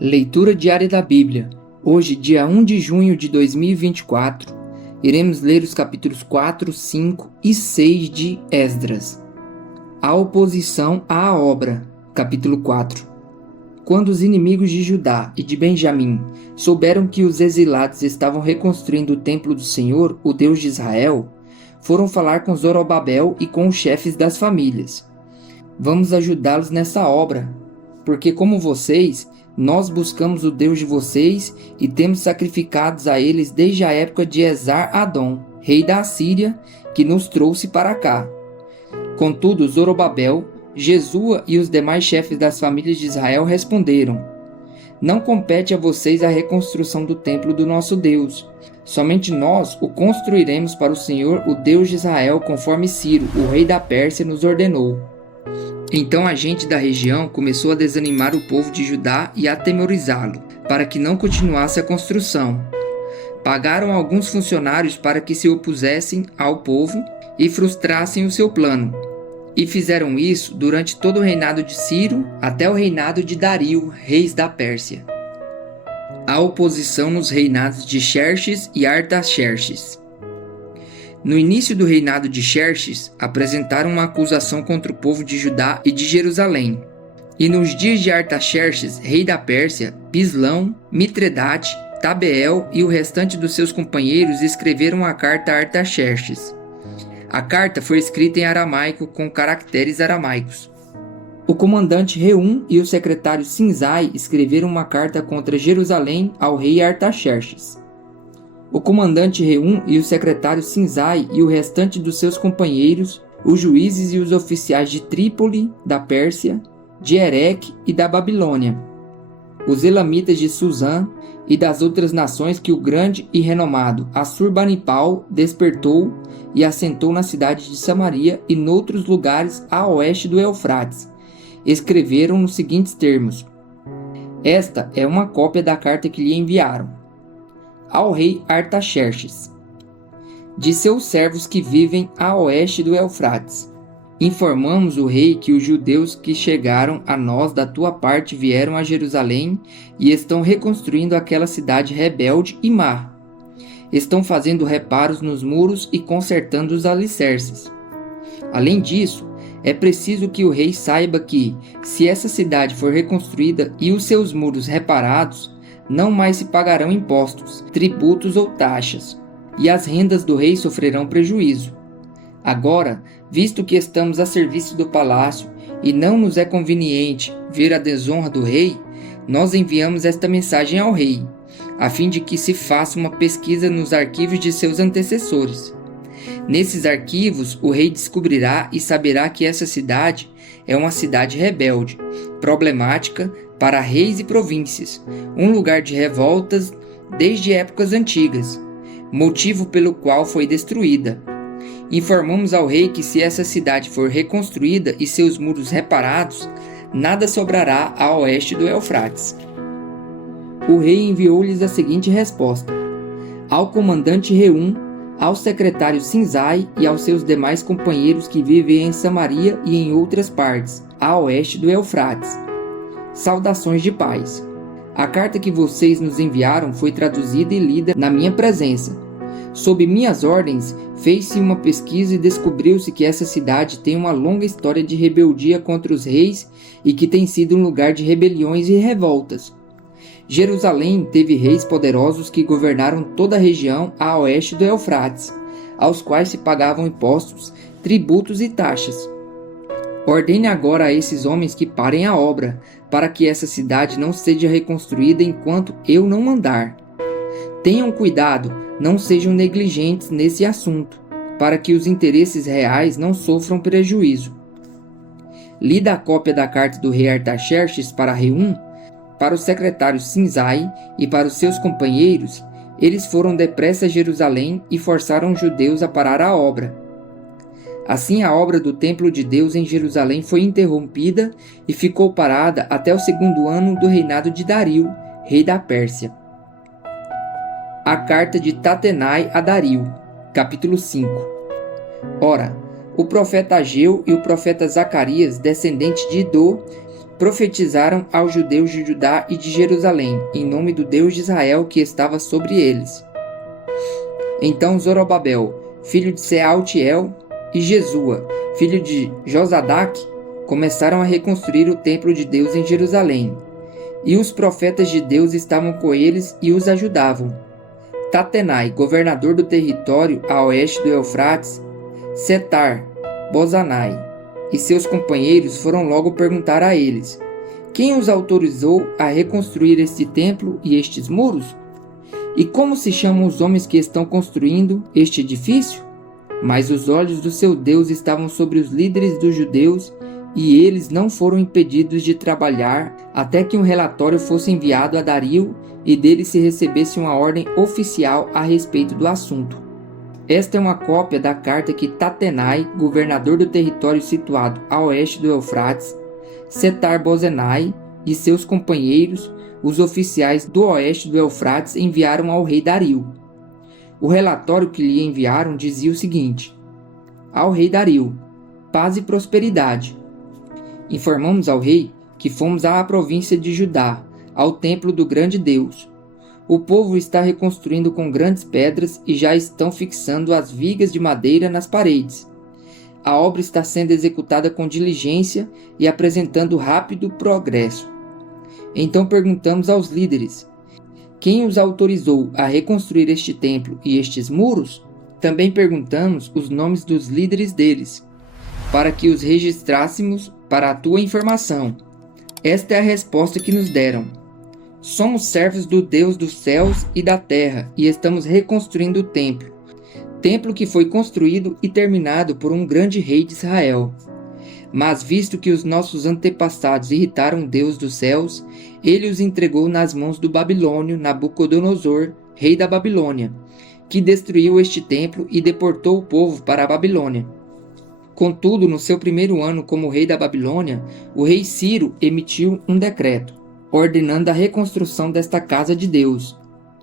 Leitura diária da Bíblia. Hoje, dia 1 de junho de 2024, iremos ler os capítulos 4, 5 e 6 de Esdras. A oposição à obra. Capítulo 4. Quando os inimigos de Judá e de Benjamim souberam que os exilados estavam reconstruindo o templo do Senhor, o Deus de Israel, foram falar com Zorobabel e com os chefes das famílias. Vamos ajudá-los nessa obra, porque como vocês, nós buscamos o Deus de vocês e temos sacrificados a eles desde a época de Esar-Adom, rei da Assíria, que nos trouxe para cá. Contudo, Zorobabel, Jesua e os demais chefes das famílias de Israel responderam: Não compete a vocês a reconstrução do templo do nosso Deus. Somente nós o construiremos para o Senhor, o Deus de Israel, conforme Ciro, o rei da Pérsia, nos ordenou. Então a gente da região começou a desanimar o povo de Judá e a atemorizá-lo, para que não continuasse a construção. Pagaram alguns funcionários para que se opusessem ao povo e frustrassem o seu plano. E fizeram isso durante todo o reinado de Ciro até o reinado de Dario, reis da Pérsia. A oposição nos reinados de Xerxes e Artaxerxes. No início do reinado de Xerxes, apresentaram uma acusação contra o povo de Judá e de Jerusalém. E nos dias de Artaxerxes, rei da Pérsia, Bislão, Mitredate, Tabeel e o restante dos seus companheiros escreveram a carta a Artaxerxes. A carta foi escrita em aramaico com caracteres aramaicos. O comandante Reum e o secretário Sinzai escreveram uma carta contra Jerusalém ao rei Artaxerxes. O comandante Reum e o secretário Sinzai e o restante dos seus companheiros, os juízes e os oficiais de Trípoli, da Pérsia, de Ereque e da Babilônia, os elamitas de Susã e das outras nações que o grande e renomado Assurbanipal despertou e assentou na cidade de Samaria e noutros lugares a oeste do Eufrates, escreveram nos seguintes termos: Esta é uma cópia da carta que lhe enviaram. Ao rei Artaxerxes, de seus servos que vivem a oeste do Eufrates. Informamos o rei que os judeus que chegaram a nós da tua parte vieram a Jerusalém e estão reconstruindo aquela cidade rebelde e má. Estão fazendo reparos nos muros e consertando os alicerces. Além disso, é preciso que o rei saiba que, se essa cidade for reconstruída e os seus muros reparados, não mais se pagarão impostos, tributos ou taxas, e as rendas do rei sofrerão prejuízo. Agora, visto que estamos a serviço do palácio e não nos é conveniente ver a desonra do rei, nós enviamos esta mensagem ao rei, a fim de que se faça uma pesquisa nos arquivos de seus antecessores. Nesses arquivos, o rei descobrirá e saberá que essa cidade é uma cidade rebelde, problemática para reis e províncias, um lugar de revoltas desde épocas antigas, motivo pelo qual foi destruída. Informamos ao rei que se essa cidade for reconstruída e seus muros reparados, nada sobrará a oeste do Eufrates. O rei enviou-lhes a seguinte resposta: Ao comandante Reum, ao secretário Sinzai e aos seus demais companheiros que vivem em Samaria e em outras partes, a oeste do Eufrates. Saudações de paz. A carta que vocês nos enviaram foi traduzida e lida na minha presença. Sob minhas ordens, fez-se uma pesquisa e descobriu-se que essa cidade tem uma longa história de rebeldia contra os reis e que tem sido um lugar de rebeliões e revoltas. Jerusalém teve reis poderosos que governaram toda a região a oeste do Eufrates, aos quais se pagavam impostos, tributos e taxas. Ordene agora a esses homens que parem a obra, para que essa cidade não seja reconstruída enquanto eu não mandar. Tenham cuidado, não sejam negligentes nesse assunto, para que os interesses reais não sofram prejuízo. Lida a cópia da carta do rei Artaxerxes para Reum, para o secretário Sinzai e para os seus companheiros, eles foram depressa a Jerusalém e forçaram os judeus a parar a obra. Assim, a obra do templo de Deus em Jerusalém foi interrompida e ficou parada até o segundo ano do reinado de Dario, rei da Pérsia. A carta de Tatenai a Dario, capítulo 5. Ora, o profeta Ageu e o profeta Zacarias, descendente de Idô, profetizaram aos judeus de Judá e de Jerusalém, em nome do Deus de Israel que estava sobre eles. Então Zorobabel, filho de Sealtiel, e Jesua, filho de Josadaque, começaram a reconstruir o templo de Deus em Jerusalém. E os profetas de Deus estavam com eles e os ajudavam. Tatenai, governador do território a oeste do Eufrates, Setar, Bozanai e seus companheiros foram logo perguntar a eles: quem os autorizou a reconstruir este templo e estes muros? E como se chamam os homens que estão construindo este edifício? Mas os olhos do seu Deus estavam sobre os líderes dos judeus, e eles não foram impedidos de trabalhar até que um relatório fosse enviado a Dario e dele se recebesse uma ordem oficial a respeito do assunto. Esta é uma cópia da carta que Tatenai, governador do território situado a oeste do Eufrates, Setar-Bozenai e seus companheiros, os oficiais do oeste do Eufrates, enviaram ao rei Dario. O relatório que lhe enviaram dizia o seguinte: ao rei Dario, paz e prosperidade. Informamos ao rei que fomos à província de Judá, ao templo do grande Deus. O povo está reconstruindo com grandes pedras e já estão fixando as vigas de madeira nas paredes. A obra está sendo executada com diligência e apresentando rápido progresso. Então perguntamos aos líderes: quem os autorizou a reconstruir este templo e estes muros? Também perguntamos os nomes dos líderes deles, para que os registrássemos para a tua informação. Esta é a resposta que nos deram: somos servos do Deus dos céus e da terra e estamos reconstruindo o templo que foi construído e terminado por um grande rei de Israel. Mas visto que os nossos antepassados irritaram o Deus dos céus, ele os entregou nas mãos do babilônio Nabucodonosor, rei da Babilônia, que destruiu este templo e deportou o povo para a Babilônia. Contudo, no seu primeiro ano como rei da Babilônia, o rei Ciro emitiu um decreto, ordenando a reconstrução desta casa de Deus.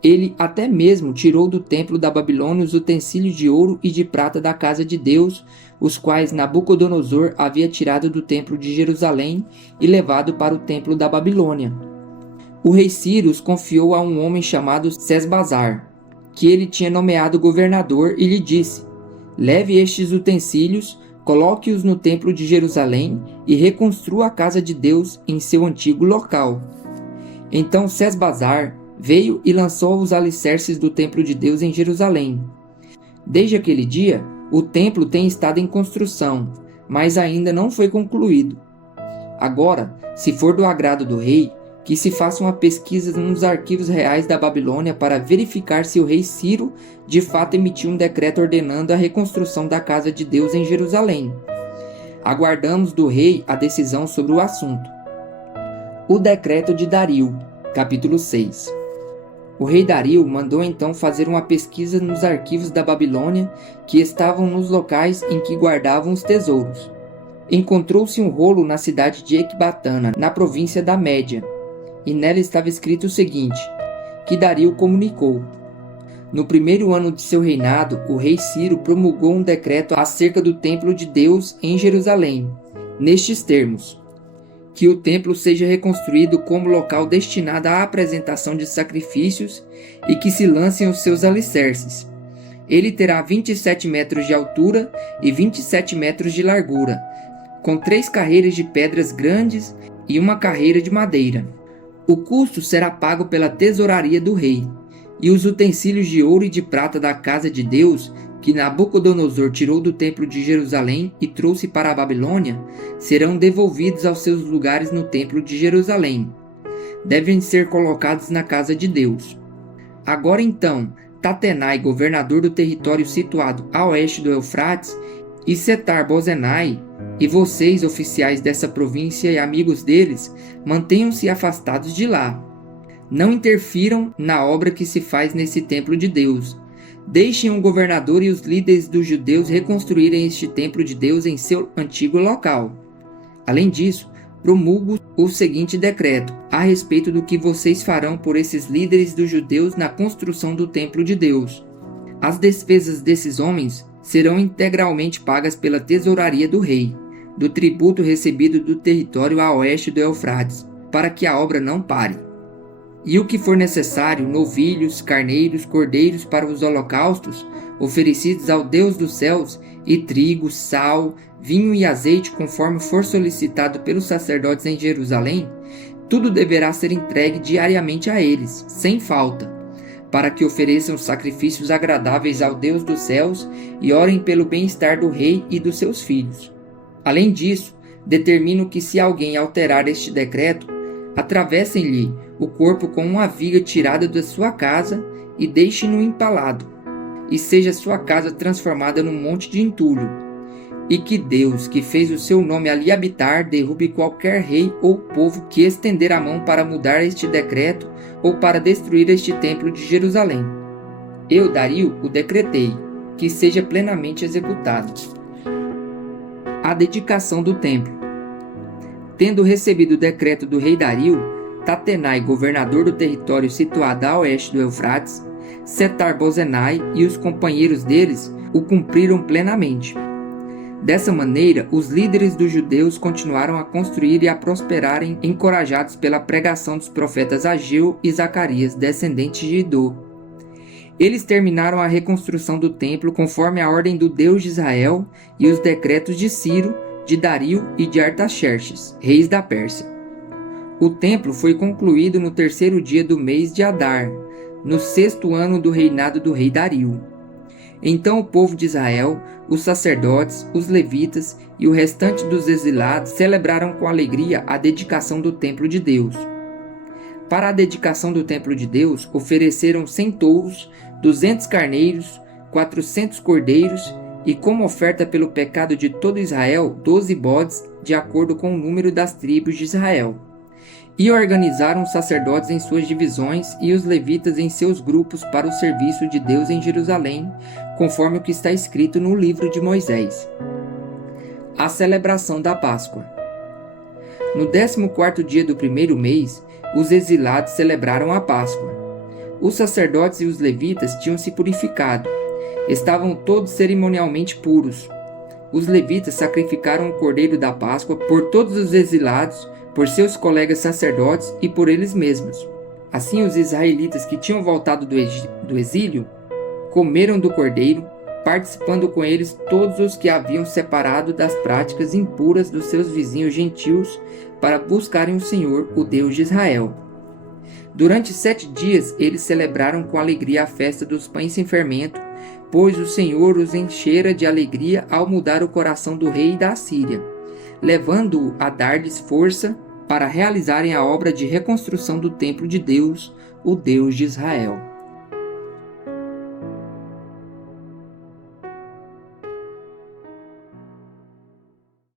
Ele até mesmo tirou do templo da Babilônia os utensílios de ouro e de prata da casa de Deus, os quais Nabucodonosor havia tirado do templo de Jerusalém e levado para o templo da Babilônia. O rei Ciro os confiou a um homem chamado Sesbazar, que ele tinha nomeado governador, e lhe disse: leve estes utensílios, coloque-os no templo de Jerusalém e reconstrua a casa de Deus em seu antigo local. Então Sesbazar veio e lançou os alicerces do templo de Deus em Jerusalém. Desde aquele dia, o templo tem estado em construção, mas ainda não foi concluído. Agora, se for do agrado do rei, que se faça uma pesquisa nos arquivos reais da Babilônia para verificar se o rei Ciro de fato emitiu um decreto ordenando a reconstrução da casa de Deus em Jerusalém. Aguardamos do rei a decisão sobre o assunto. O decreto de Dario, capítulo 6. O rei Dario mandou então fazer uma pesquisa nos arquivos da Babilônia que estavam nos locais em que guardavam os tesouros. Encontrou-se um rolo na cidade de Ecbatana, na província da Média, e nela estava escrito o seguinte, que Dario comunicou: no primeiro ano de seu reinado, o rei Ciro promulgou um decreto acerca do templo de Deus em Jerusalém, nestes termos: que o templo seja reconstruído como local destinado à apresentação de sacrifícios e que se lancem os seus alicerces. Ele terá 27 metros de altura e 27 metros de largura, com 3 carreiras de pedras grandes e uma carreira de madeira. O custo será pago pela tesouraria do rei, e os utensílios de ouro e de prata da casa de Deus, que Nabucodonosor tirou do templo de Jerusalém e trouxe para a Babilônia, serão devolvidos aos seus lugares no templo de Jerusalém. Devem ser colocados na casa de Deus. Agora então, Tatenai, governador do território situado a oeste do Eufrates, e Setar-Bozenai, e vocês, oficiais dessa província e amigos deles, mantenham-se afastados de lá. Não interfiram na obra que se faz nesse templo de Deus. Deixem o governador e os líderes dos judeus reconstruírem este templo de Deus em seu antigo local. Além disso, promulgo o seguinte decreto a respeito do que vocês farão por esses líderes dos judeus na construção do templo de Deus. As despesas desses homens serão integralmente pagas pela tesouraria do rei, do tributo recebido do território a oeste do Eufrates, para que a obra não pare. E o que for necessário, novilhos, carneiros, cordeiros para os holocaustos, oferecidos ao Deus dos céus, e trigo, sal, vinho e azeite, conforme for solicitado pelos sacerdotes em Jerusalém, tudo deverá ser entregue diariamente a eles, sem falta, para que ofereçam sacrifícios agradáveis ao Deus dos céus e orem pelo bem-estar do rei e dos seus filhos. Além disso, determino que se alguém alterar este decreto, atravessem-lhe o corpo com uma viga tirada da sua casa e deixem-no empalado, e seja sua casa transformada num monte de entulho. E que Deus, que fez o seu nome ali habitar, derrube qualquer rei ou povo que estender a mão para mudar este decreto ou para destruir este templo de Jerusalém. Eu, Dario, o decretei, que seja plenamente executado. A dedicação do templo. Tendo recebido o decreto do rei Dario, Tatenai, governador do território situado a oeste do Eufrates, Setar-Bozenai e os companheiros deles o cumpriram plenamente. Dessa maneira, os líderes dos judeus continuaram a construir e a prosperarem, encorajados pela pregação dos profetas Ageu e Zacarias, descendentes de Idô. Eles terminaram a reconstrução do templo conforme a ordem do Deus de Israel e os decretos de Ciro, de Dario e de Artaxerxes, reis da Pérsia. O templo foi concluído no 3º dia do mês de Adar, no 6º ano do reinado do rei Dario. Então o povo de Israel, os sacerdotes, os levitas e o restante dos exilados celebraram com alegria a dedicação do templo de Deus. Para a dedicação do templo de Deus, ofereceram 100 touros, 200 carneiros, 400 cordeiros e, como oferta pelo pecado de todo Israel, 12 bodes, de acordo com o número das tribos de Israel. E organizaram os sacerdotes em suas divisões e os levitas em seus grupos para o serviço de Deus em Jerusalém, conforme o que está escrito no livro de Moisés. A celebração da Páscoa. No 14º dia do 1º mês, os exilados celebraram a Páscoa. Os sacerdotes e os levitas tinham se purificado. Estavam todos cerimonialmente puros. Os levitas sacrificaram o cordeiro da Páscoa por todos os exilados, por seus colegas sacerdotes e por eles mesmos. Assim, os israelitas que tinham voltado do exílio comeram do cordeiro, participando com eles todos os que haviam separado das práticas impuras dos seus vizinhos gentios para buscarem o Senhor, o Deus de Israel. Durante 7 dias eles celebraram com alegria a festa dos pães sem fermento, pois o Senhor os enchera de alegria ao mudar o coração do rei da Assíria, levando-o a dar-lhes força para realizarem a obra de reconstrução do templo de Deus, o Deus de Israel.